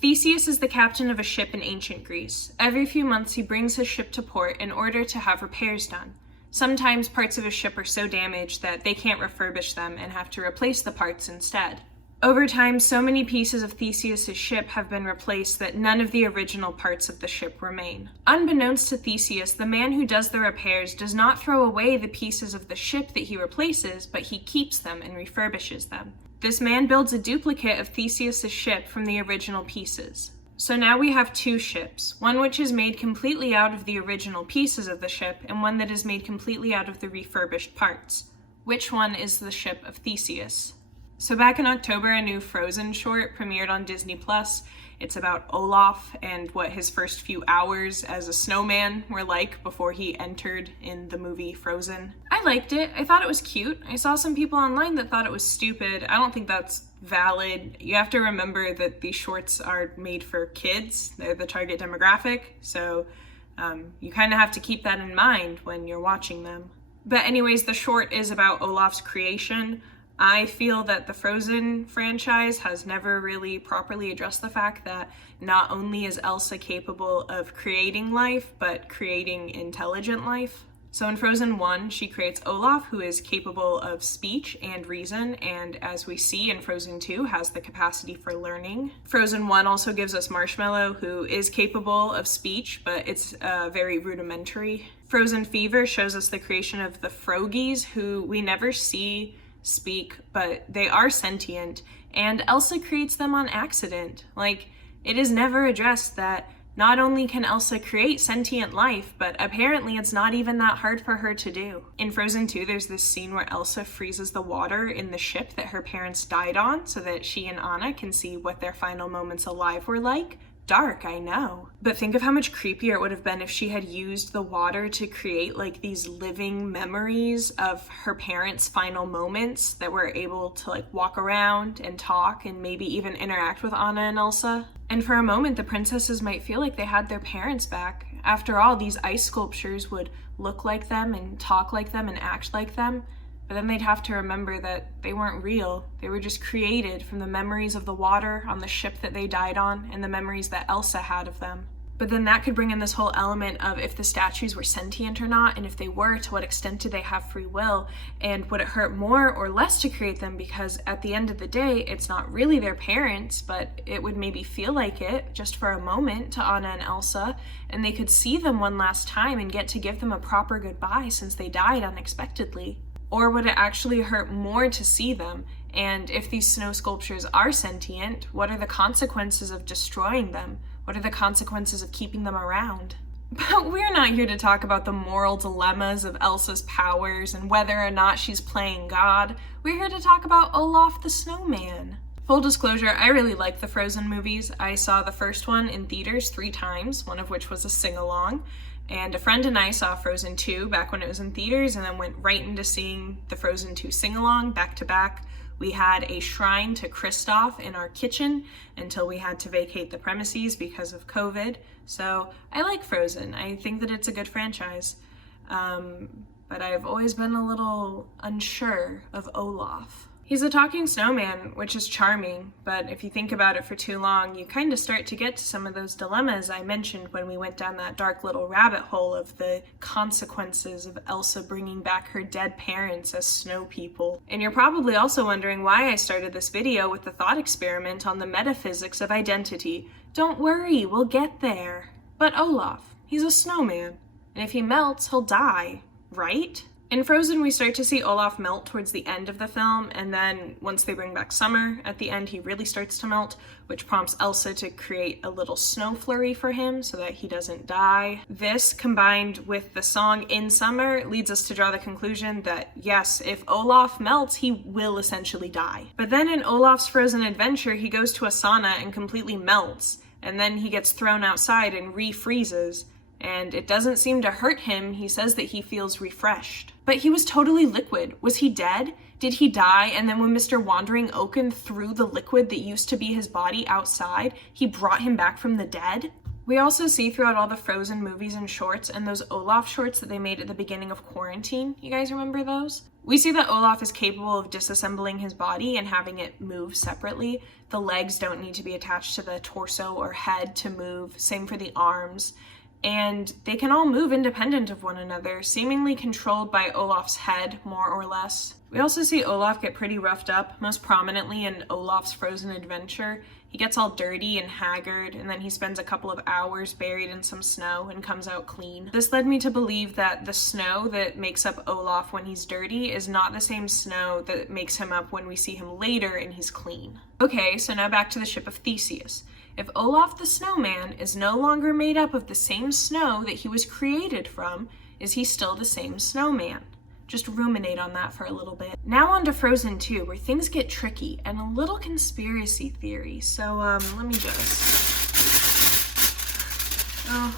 Theseus is the captain of a ship in ancient Greece. Every few months he brings his ship to port in order to have repairs done. Sometimes parts of his ship are so damaged that they can't refurbish them and have to replace the parts instead. Over time, so many pieces of Theseus' ship have been replaced that none of the original parts of the ship remain. Unbeknownst to Theseus, the man who does the repairs does not throw away the pieces of the ship that he replaces, but he keeps them and refurbishes them. This man builds a duplicate of Theseus' ship from the original pieces. So now we have two ships, one which is made completely out of the original pieces of the ship and one that is made completely out of the refurbished parts. Which one is the ship of Theseus? So back in October, a new Frozen short premiered on Disney+. It's about Olaf and what his first few hours as a snowman were like before he entered in the movie Frozen. I liked it. I thought it was cute. I saw some people online that thought it was stupid. I don't think that's valid. You have to remember that these shorts are made for kids. They're the target demographic, so you kind of have to keep that in mind when you're watching them. But anyways, the short is about Olaf's creation. I feel that the Frozen franchise has never really properly addressed the fact that not only is Elsa capable of creating life, but creating intelligent life. So in Frozen 1, she creates Olaf, who is capable of speech and reason, and as we see in Frozen 2, has the capacity for learning. Frozen 1 also gives us Marshmallow, who is capable of speech, but it's very rudimentary. Frozen Fever shows us the creation of the Frogies, who we never see speak, but they are sentient, and Elsa creates them on accident. Like, it is never addressed that not only can Elsa create sentient life, but apparently it's not even that hard for her to do. In Frozen 2, there's this scene where Elsa freezes the water in the ship that her parents died on so that she and Anna can see what their final moments alive were like. Dark, I know. But think of how much creepier it would have been if she had used the water to create like these living memories of her parents' final moments that were able to like walk around and talk and maybe even interact with Anna and Elsa. And for a moment, the princesses might feel like they had their parents back. After all, these ice sculptures would look like them and talk like them and act like them. But then they'd have to remember that they weren't real. They were just created from the memories of the water on the ship that they died on and the memories that Elsa had of them. But then that could bring in this whole element of if the statues were sentient or not, and if they were, to what extent did they have free will, and would it hurt more or less to create them, because at the end of the day, it's not really their parents, but it would maybe feel like it, just for a moment, to Anna and Elsa, and they could see them one last time and get to give them a proper goodbye since they died unexpectedly. Or would it actually hurt more to see them? And if these snow sculptures are sentient, what are the consequences of destroying them? What are the consequences of keeping them around? But we're not here to talk about the moral dilemmas of Elsa's powers and whether or not she's playing God. We're here to talk about Olaf the Snowman. Full disclosure, I really like the Frozen movies. I saw the first one in theaters 3 times, one of which was a sing-along. And a friend and I saw Frozen 2 back when it was in theaters and then went right into seeing the Frozen 2 sing-along back to back. We had a shrine to Kristoff in our kitchen until we had to vacate the premises because of COVID. So I like Frozen. I think that it's a good franchise. But I've always been a little unsure of Olaf. He's a talking snowman, which is charming, but if you think about it for too long, you kind of start to get to some of those dilemmas I mentioned when we went down that dark little rabbit hole of the consequences of Elsa bringing back her dead parents as snow people. And you're probably also wondering why I started this video with the thought experiment on the metaphysics of identity. Don't worry, we'll get there. But Olaf, he's a snowman, and if he melts, he'll die, right? In Frozen, we start to see Olaf melt towards the end of the film, and then once they bring back summer, at the end he really starts to melt, which prompts Elsa to create a little snow flurry for him so that he doesn't die. This, combined with the song In Summer, leads us to draw the conclusion that, yes, if Olaf melts, he will essentially die. But then in Olaf's Frozen adventure, he goes to a sauna and completely melts, and then he gets thrown outside and refreezes. And it doesn't seem to hurt him. He says that he feels refreshed. But he was totally liquid. Was he dead? Did he die? And then when Mr. Wandering Oaken threw the liquid that used to be his body outside, he brought him back from the dead? We also see throughout all the Frozen movies and shorts and those Olaf shorts that they made at the beginning of quarantine. You guys remember those? We see that Olaf is capable of disassembling his body and having it move separately. The legs don't need to be attached to the torso or head to move, same for the arms. And they can all move independent of one another, seemingly controlled by Olaf's head, more or less. We also see Olaf get pretty roughed up, most prominently in Olaf's Frozen adventure. He gets all dirty and haggard, and then he spends a couple of hours buried in some snow and comes out clean. This led me to believe that the snow that makes up Olaf when he's dirty is not the same snow that makes him up when we see him later and he's clean. Okay, so now back to the ship of Theseus. If Olaf the Snowman is no longer made up of the same snow that he was created from, is he still the same snowman? Just ruminate on that for a little bit. Now on to Frozen 2, where things get tricky and a little conspiracy theory. So, let me just... Oh.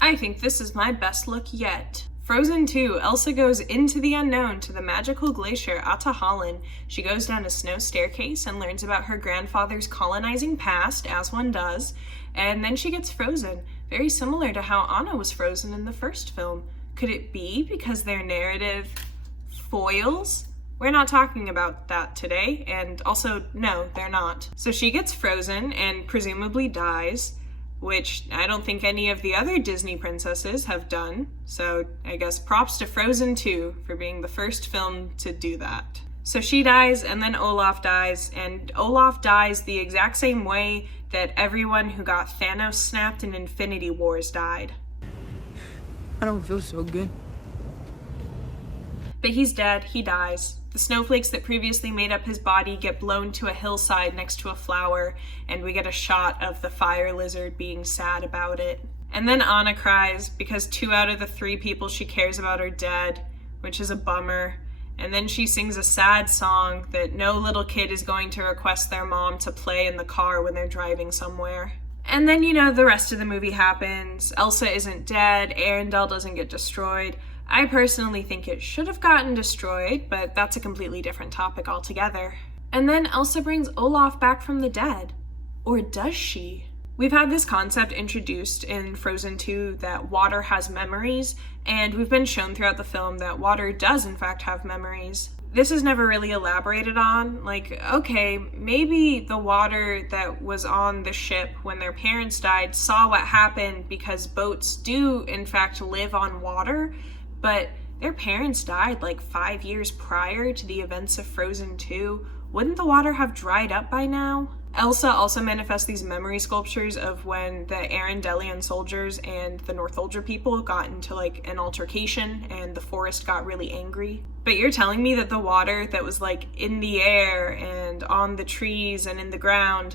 I think this is my best look yet. Frozen 2, Elsa goes into the unknown to the magical glacier Atahallen. She goes down a snow staircase and learns about her grandfather's colonizing past, as one does, and then she gets frozen, very similar to how Anna was frozen in the first film. Could it be because their narrative foils? We're not talking about that today, and also, no, they're not. So she gets frozen and presumably dies, which I don't think any of the other Disney princesses have done, so I guess props to Frozen 2 for being the first film to do that. So she dies, and then Olaf dies, and Olaf dies the exact same way that everyone who got Thanos snapped in Infinity Wars died. I don't feel so good. But he's dead, he dies. The snowflakes that previously made up his body get blown to a hillside next to a flower, and we get a shot of the fire lizard being sad about it. And then Anna cries because 2 out of the 3 people she cares about are dead, which is a bummer. And then she sings a sad song that no little kid is going to request their mom to play in the car when they're driving somewhere. And then, the rest of the movie happens. Elsa isn't dead, Arendelle doesn't get destroyed. I personally think it should have gotten destroyed, but that's a completely different topic altogether. And then Elsa brings Olaf back from the dead. Or does she? We've had this concept introduced in Frozen 2 that water has memories, and we've been shown throughout the film that water does in fact have memories. This is never really elaborated on. Okay, maybe the water that was on the ship when their parents died saw what happened because boats do in fact live on water, but their parents died 5 years prior to the events of Frozen 2. Wouldn't the water have dried up by now? Elsa also manifests these memory sculptures of when the Arendellian soldiers and the Northuldra people got into an altercation and the forest got really angry. But you're telling me that the water that was in the air and on the trees and in the ground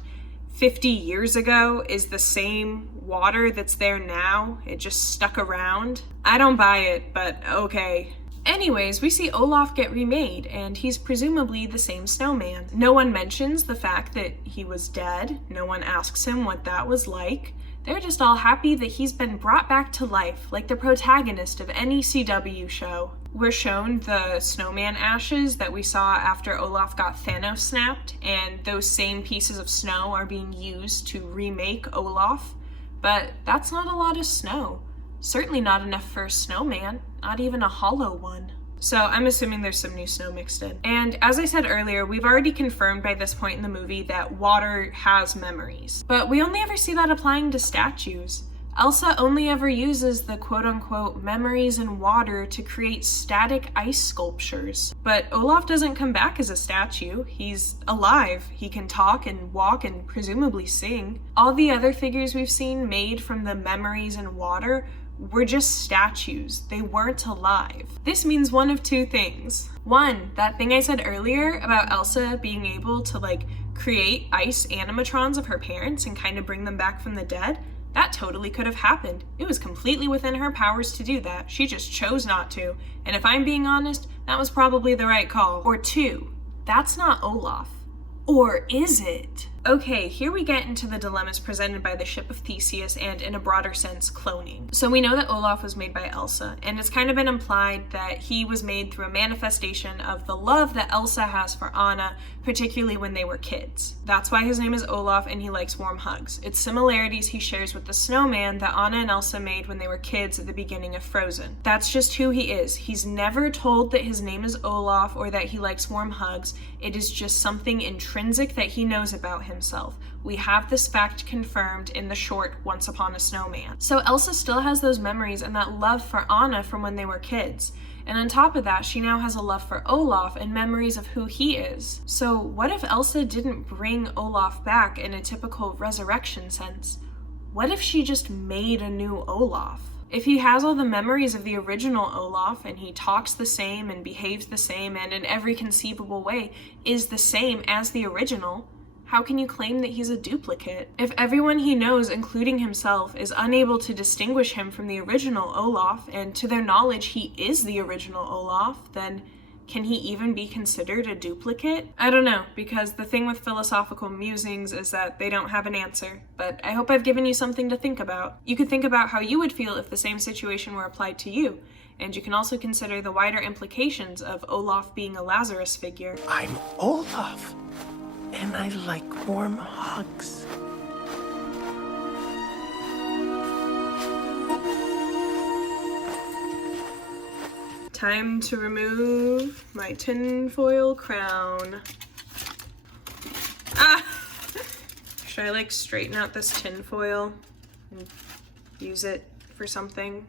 50 years ago is the same water that's there now? It just stuck around? I don't buy it, but okay. Anyways, we see Olaf get remade, and he's presumably the same snowman. No one mentions the fact that he was dead. No one asks him what that was like. They're just all happy that he's been brought back to life, like the protagonist of any CW show. We're shown the snowman ashes that we saw after Olaf got Thanos snapped, and those same pieces of snow are being used to remake Olaf. But that's not a lot of snow. Certainly not enough for a snowman, not even a hollow one. So I'm assuming there's some new snow mixed in. And as I said earlier, we've already confirmed by this point in the movie that water has memories. But we only ever see that applying to statues. Elsa only ever uses the quote-unquote memories in water to create static ice sculptures. But Olaf doesn't come back as a statue. He's alive. He can talk and walk and presumably sing. All the other figures we've seen made from the memories in water were just statues. They weren't alive. This means one of 2 things. 1, that thing I said earlier about Elsa being able to create ice animatrons of her parents and kind of bring them back from the dead, that totally could have happened. It was completely within her powers to do that. She just chose not to. And if I'm being honest, that was probably the right call. Or 2, that's not Olaf. Or is it? Okay, here we get into the dilemmas presented by the ship of Theseus and, in a broader sense, cloning. So we know that Olaf was made by Elsa, and it's kind of been implied that he was made through a manifestation of the love that Elsa has for Anna, particularly when they were kids. That's why his name is Olaf and he likes warm hugs. It's similarities he shares with the snowman that Anna and Elsa made when they were kids at the beginning of Frozen. That's just who he is. He's never told that his name is Olaf or that he likes warm hugs. It is just something intrinsic that he knows about himself. We have this fact confirmed in the short Once Upon a Snowman. So Elsa still has those memories and that love for Anna from when they were kids. And on top of that, she now has a love for Olaf and memories of who he is. So what if Elsa didn't bring Olaf back in a typical resurrection sense? What if she just made a new Olaf? If he has all the memories of the original Olaf and he talks the same and behaves the same and in every conceivable way is the same as the original, how can you claim that he's a duplicate? If everyone he knows, including himself, is unable to distinguish him from the original Olaf, and to their knowledge he is the original Olaf, then can he even be considered a duplicate? I don't know, because the thing with philosophical musings is that they don't have an answer, but I hope I've given you something to think about. You could think about how you would feel if the same situation were applied to you, and you can also consider the wider implications of Olaf being a Lazarus figure. I'm Olaf, and I like warm hugs. Time to remove my tinfoil crown. Ah! Should I like straighten out this tinfoil and use it for something?